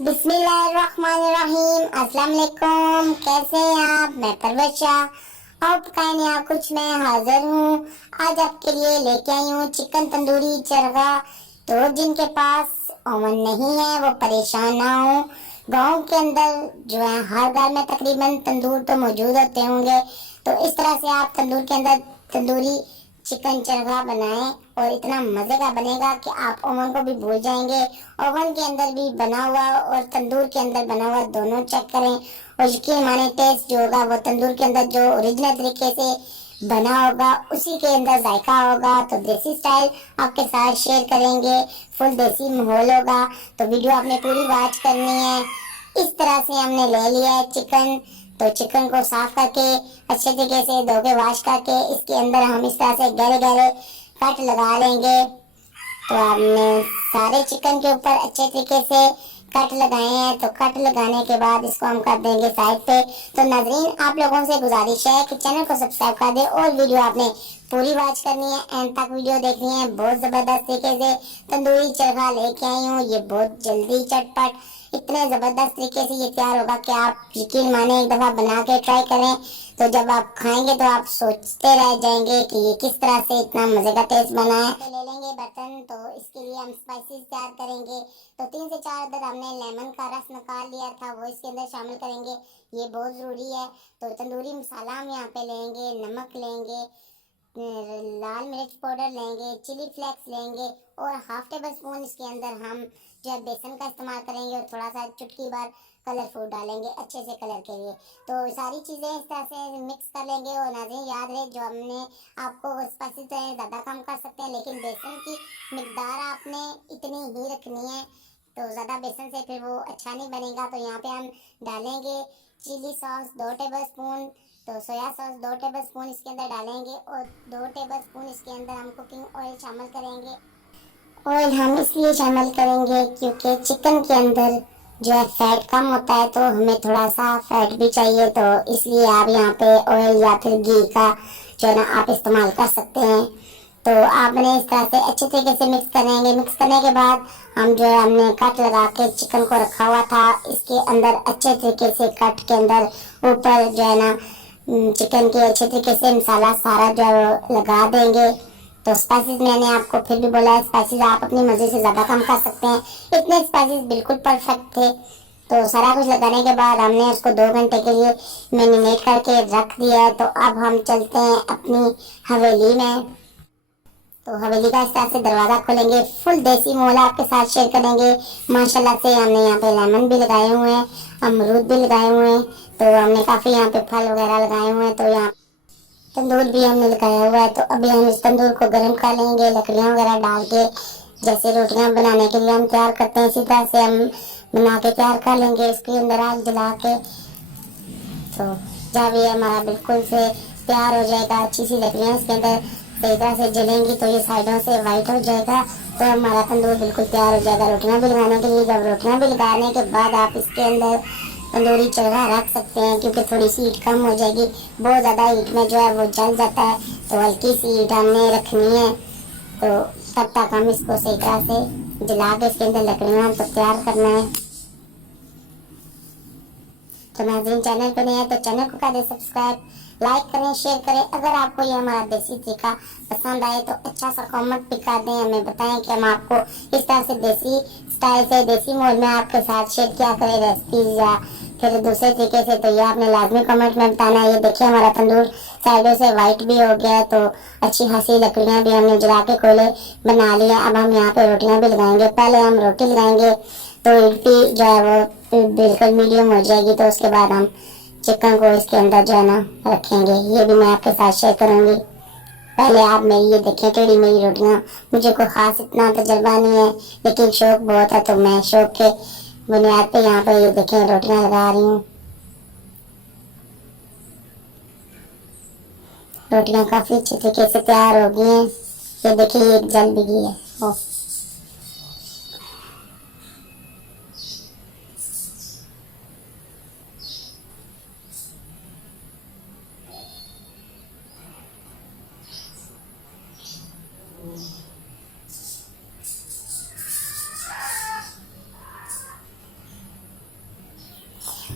बिस्मिल्लाहिर्रहमानिर्रहीम। अस्सलाम वालेकुम। कैसे हैं आप? मैं परवशा आप यहाँ कुछ मैं हाजिर हूँ। आज आपके लिए लेके आई हूँ चिकन तंदूरी चरगा। तो जिनके पास ओवन नहीं है वो परेशान ना हो। गांव के अंदर जो है हर घर में तकरीबन तंदूर तो मौजूद होते होंगे। तो इस तरह से आप तंदूर के अंदर तंदूरी चिकन चरगा बनाएं और इतना मजे का बनेगा कि आप ओवन को भी भूल जाएंगे। ओवन के अंदर भी बना हुआ और तंदूर के अंदर बना हुआ दोनों चेक करें और यकीन माने टेस्ट जो होगा वो तंदूर के अंदर जो ओरिजिनल तरीके से बना होगा उसी के अंदर जायका होगा। तो देसी स्टाइल आपके साथ शेयर करेंगे, फुल देसी माहौल होगा। तो वीडियो आपने पूरी वॉच करनी है। इस तरह से हमने ले लिया है चिकन। तो चिकन को साफ करके अच्छे तरीके से धो के वॉश करके इसके अंदर हम इस तरह से गहरे गहरे कट लगा लेंगे। तो आपने सारे चिकन के ऊपर अच्छे तरीके से कट लगाए हैं। तो कट लगाने के बाद इसको हम कर देंगे साइड पे। तो नाजरीन आप लोगों से गुजारिश है कि चैनल को सब्सक्राइब कर दें और वीडियो आपने पूरी वॉच करनी है, एंड तक वीडियो देखनी है। बहुत जबरदस्त तरीके से तंदूरी चरखा लेके आई हूँ। ये बहुत जल्दी चटपट इतने जबरदस्त तरीके से ये तैयार होगा कि आप यकीन माने एक दफा बना के ट्राई करें तो जब आप खाएंगे तो आप सोचते रह जाएंगे कि ये किस तरह से इतना मजे का टेस्ट बना है। तो ले लेंगे बर्तन। तो इसके लिए हम स्पाइसेस तैयार करेंगे। तो 3 से 4 अदद हमने लेमन का रस निकाल लिया था, वो इसके अंदर शामिल करेंगे। ये बहुत जरूरी है। तो तंदूरी मसाला हम यहाँ पे लेंगे, नमक लेंगे, लाल मिर्च पाउडर लेंगे, चिली फ्लेक्स लेंगे और हाफ टेबल स्पून इसके अंदर हम जो है बेसन का इस्तेमाल करेंगे और थोड़ा सा चुटकी भर कलर फूड डालेंगे अच्छे से कलर के लिए। तो सारी चीज़ें इस तरह से मिक्स कर लेंगे। और नाज़रीन याद रहे जो हमने आपको स्पाइसी ज़्यादा कम कर सकते हैं, लेकिन बेसन की मिकदार आपने इतनी ही रखनी है। तो ज़्यादा बेसन से फिर वो अच्छा नहीं बनेगा। तो यहाँ पे हम डालेंगे चिली सॉस 2 टेबल स्पून। तो सोया सॉस 2 टेबल स्पून इसके अंदर डालेंगे और 2 टेबल स्पून इसके अंदर हम कुकिंग ऑयल शामिल करेंगे। ऑयल हम इसलिए शामिल करेंगे क्योंकि चिकन के अंदर जो है फैट कम होता है, तो हमें थोड़ा सा फैट भी चाहिए। तो इसलिए आप यहाँ पे ऑयल या फिर घी का जो है ना आप इस्तेमाल कर सकते हैं। तो आपने इस तरह से अच्छे तरीके से मिक्स करेंगे। मिक्स करने के बाद हम जो है हमने कट लगा के चिकन को रखा हुआ था इसके अंदर अच्छे तरीके से कट के अंदर ऊपर जो है ना चिकन के अच्छे तरीके से मसाला सारा जो है लगा देंगे। तो स्पाइसेस मैंने आपको फिर भी बोला है, स्पाइसेस आप अपनी मर्जी से ज़्यादा कम कर सकते हैं। इतने स्पाइसेस बिल्कुल परफेक्ट थे। तो सारा कुछ लगाने के बाद हमने उसको 2 घंटे के लिए मैरिनेट करके रख दिया है। तो अब हम चलते हैं अपनी हवेली में। तो हवेली का इस तरह से दरवाज़ा खोलेंगे, फुल देसी मोहल्ला आपके साथ शेयर करेंगे। माशाल्लाह से हमने यहाँ पे लेमन भी लगाए हुए हैं, अमरूद भी लगाए हुए हैं। तो हमने काफ़ी यहाँ पे फल वगैरह लगाए हुए हैं। तो यहाँ तंदूर भी हमने लगाया हुआ है। तो अभी हम इस तंदूर को गर्म कर लेंगे लकड़ियाँ वगैरह डाल के। जैसे रोटियाँ बनाने के लिए हम तैयार करते हैं इसी तरह से हम बना के तैयार कर लेंगे इसके अंदर आग जला के। तो जब ये हमारा बिल्कुल से तैयार हो जाएगा, अच्छी सी लकड़ियाँ इसके अंदर सही तरह से जलेंगी तो ये साइडों से वाइट हो जाएगा। तो हमारा तंदूर बिल्कुल तैयार हो जाएगा रोटियाँ भी लगाने के लिए। जब रोटियाँ भी लगाने के बाद आप इसके अंदर तंदूरी चरखा रख सकते हैं क्योंकि थोड़ी सी हीट कम हो जाएगी। बहुत ज़्यादा हीट में जो है वो जल जाता है। तो हल्की सी हीट हमने रखनी है। तो तब तक हम इसको सही तरह से जला के इसके अंदर लकड़ियाँ तो तैयार करना है। तो नाज़रीन चैनल पे नए हैं तो चैनल को कर दें सब्सक्राइब, लाइक करें, शेयर करें। अगर आपको ये हमारा देसी तरीका पसंद आए तो अच्छा सा कमेंट भी कर दें, हमें बताएं कि हम आपको इस तरह से देसी स्टाइल से देसी मोड में आपके साथ शेयर किया करें रेसिपीज या फिर दूसरे तरीके से। तो ये आपने लाजमी कमेंट में बताना है। ये देखिए हमारा तंदूर साइडों से वाइट भी हो गया है। तो अच्छी खासी लकड़ियाँ भी हमने जला के कोयले बना लिया। अब हम यहाँ पे रोटियाँ भी लगाएंगे। पहले हम रोटी लगाएंगे तो इडली जो है वो बिल्कुल मीडियम हो जाएगी। तो उसके बाद हम चिकन को इसके अंदर जो है ना रखेंगे। ये भी मैं आपके साथ शेयर करूँगी। पहले आप मेरी ये देखें टेढ़ी मेरी रोटियाँ। मुझे कोई ख़ास इतना तजर्बा नहीं है लेकिन शौक बहुत है। तो मैं शौक के बुनियाद पे यहाँ पे ये देखें रोटियाँ लगा रही हूँ। रोटियाँ काफ़ी अच्छे तरीके से तैयार हो गई हैं। ये देखिए एक जल भी गई है। ओ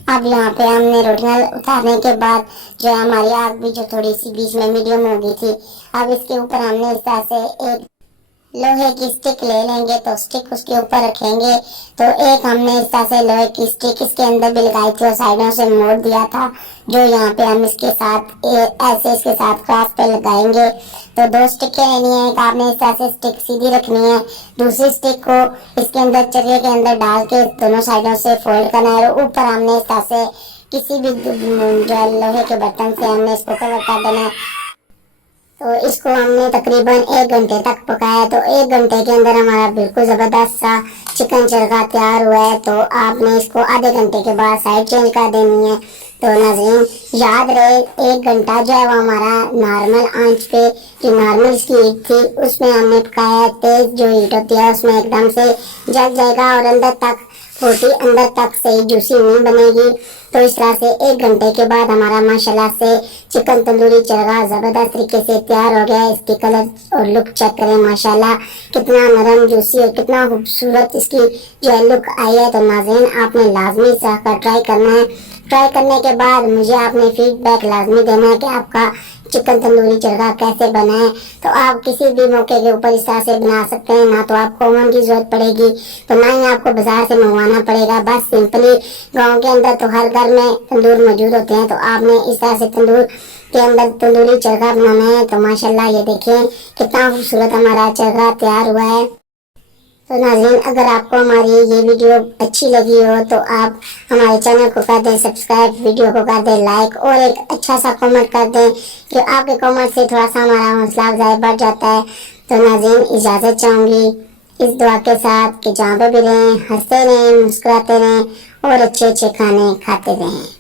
अब यहाँ पे हमने रोटियां उतारने के बाद जो है हमारी आग भी जो थोड़ी सी बीच में मीडियम हो गई थी, अब इसके ऊपर हमने इस तरह से एक लोहे की स्टिक ले लेंगे, तो स्टिक उसके ऊपर रखेंगे। तो एक हमने इस तरह से लोहे की स्टिक इसके अंदर भी लगाई थी और साइडों से मोड़ दिया था, जो यहाँ पे हम इसके साथ ऐसे इसके साथ क्रॉस पे लगाएंगे। तो 2 स्टिकें लेनी है, एक आपने इस तरह से स्टिक सीधी रखनी है, दूसरी स्टिक को इसके अंदर चरिये के अंदर डाल के दोनों साइडों से फोल्ड करना है और ऊपर हमने इस तरह से किसी भी जो है लोहे के बर्तन से हमने इसको कवर कर देना है। तो इसको हमने तकरीबन 1 घंटे तक पकाया। तो 1 घंटे के अंदर हमारा बिल्कुल ज़बरदस्त सा चिकन चरखा तैयार हुआ है। तो आपने इसको आधे घंटे के बाद साइड चेंज कर देनी है। तो नाज़रीन याद रहे 1 घंटा जो है वो हमारा नॉर्मल आंच पे, जो नॉर्मल इसकी हीट थी उसमें हमने पकाया। तेज़ जो हीट होती है उसमें एकदम से जल जाएगा और अंदर तक रोटी अंदर तक सही जूसी नहीं बनेगी। तो इस तरह से 1 घंटे के बाद हमारा माशाल्लाह से चिकन तंदूरी चरखा ज़बरदस्त तरीके से तैयार हो गया है। इसकी कलर और लुक चेक करें, माशाल्लाह कितना नरम जूसी और कितना खूबसूरत इसकी जो है लुक आई है। तो नाज़रीन आपने लाजमी इस तरह का ट्राई करना है। ट्राई करने के बाद मुझे आपने फीडबैक लाजमी देना है कि आपका चिकन तंदूरी चरखा कैसे बना है। तो आप किसी भी मौके के ऊपर इस तरह से बना सकते हैं, ना तो आपको ओवन की जरूरत पड़ेगी, तो ना ही आपको बाजार से मंगवाना पड़ेगा। बस सिंपली गांव के अंदर तो हर घर में तंदूर मौजूद होते हैं। तो आपने इस तरह से तंदूर के अंदर तंदूरी चरखा बनाना है। तो माशाल्लाह ये देखें कितना खूबसूरत हमारा चरखा तैयार हुआ है। तो नाज़रीन अगर आपको हमारी ये वीडियो अच्छी लगी हो तो आप हमारे चैनल को कर दें सब्सक्राइब, वीडियो को कर दें लाइक और एक अच्छा सा कमेंट कर दें, कि आपके कमेंट से थोड़ा सा हमारा हौसला अफजाई बढ़ जाता है। तो नाज़रीन इजाज़त चाहूँगी इस दुआ के साथ कि जहाँ पे भी रहें हंसते रहें, मुस्कुराते रहें और अच्छे अच्छे खाने खाते रहें।